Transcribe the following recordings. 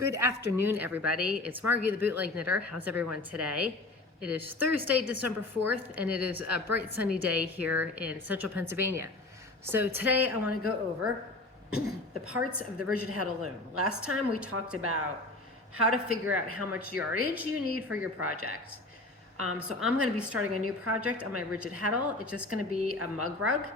Good afternoon, everybody. It's Margie, the Bootleg Knitter. How's everyone today? It is Thursday, December 4th, and it is a bright sunny day here in central Pennsylvania. So today I want to go over the parts of the rigid heddle loom. Last time we talked about how to figure out how much yardage you need for your project. So I'm going to be starting a new project on my rigid heddle. It's just going to be a mug rug.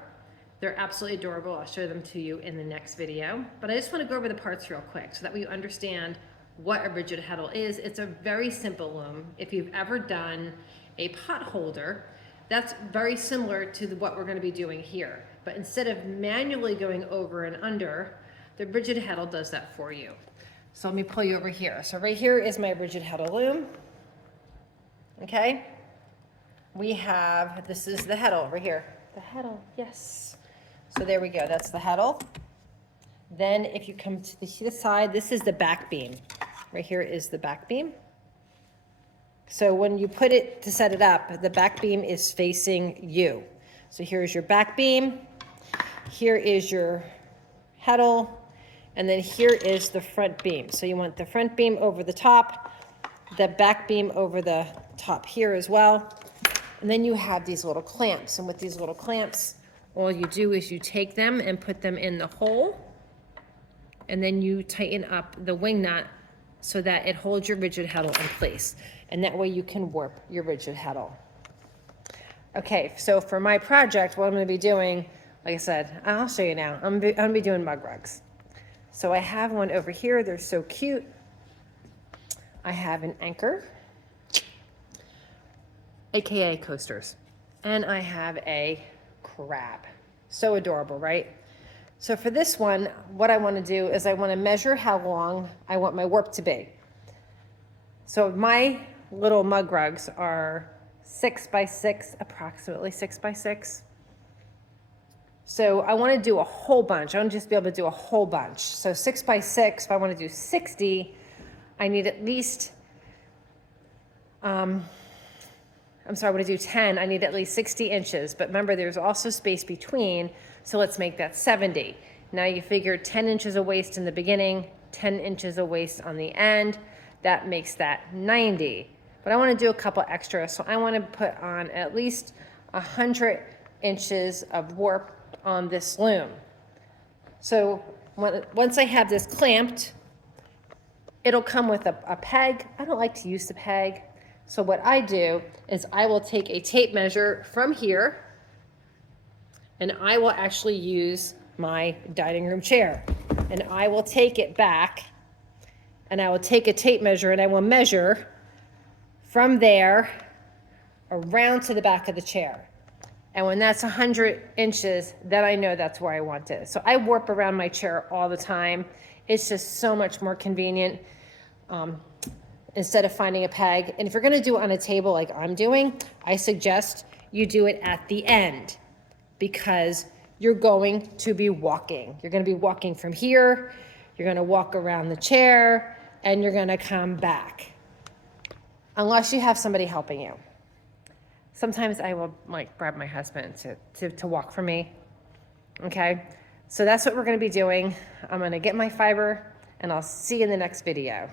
They're absolutely adorable. I'll show them to you in the next video. But I just want to go over the parts real quick so that way you understand what a rigid heddle is. It's a very simple loom. If you've ever done a pot holder, that's very similar to what we're going to be doing here. But instead of manually going over and under, the rigid heddle does that for you. So let me pull you over here. So right here is my rigid heddle loom. Okay? This is the heddle right here. The heddle, yes. So there we go, that's the heddle. Then if you come to the side, this is the back beam. Right here is the back beam. So when you put it to set it up, the back beam is facing you. So here's your back beam, here is your heddle, and then here is the front beam. So you want the front beam over the top, the back beam over the top here as well. And then you have these little clamps, and with these little clamps, all you do is you take them and put them in the hole, and then you tighten up the wing nut so that it holds your rigid heddle in place. And that way you can warp your rigid heddle. Okay, so for my project, what I'm gonna be doing, like I said, I'll show you now. I'm gonna be doing mug rugs. So I have one over here, they're so cute. I have an anchor, AKA coasters. And I have a crab. So adorable, right? So for this one, what I want to do is I want to measure how long I want my warp to be. So my little mug rugs are 6 by 6, approximately 6 by 6. So I want to do a whole bunch. I want to just be able to do a whole bunch. So 6 by 6, if I want to do 60, I need at least, I'm sorry, I want to do 10, I need at least 60 inches. But remember, there's also space between, so let's make that 70. Now you figure 10 inches of waist in the beginning, 10 inches of waist on the end. That makes that 90. But I want to do a couple extra, so I want to put on at least 100 inches of warp on this loom. So once I have this clamped, it'll come with a peg. I don't like to use the peg. So what I do is I will take a tape measure from here, and I will actually use my dining room chair, and I will take it back, and I will take a tape measure, and I will measure from there around to the back of the chair. And when that's 100 inches, then I know that's where I want it. So I warp around my chair all the time. It's just so much more convenient. Instead of finding a peg. And if you're gonna do it on a table like I'm doing, I suggest you do it at the end because you're going to be walking. You're gonna be walking from here, you're gonna walk around the chair, and you're gonna come back. Unless you have somebody helping you. Sometimes I will grab my husband to walk for me, okay? So that's what we're gonna be doing. I'm gonna get my fiber and I'll see you in the next video.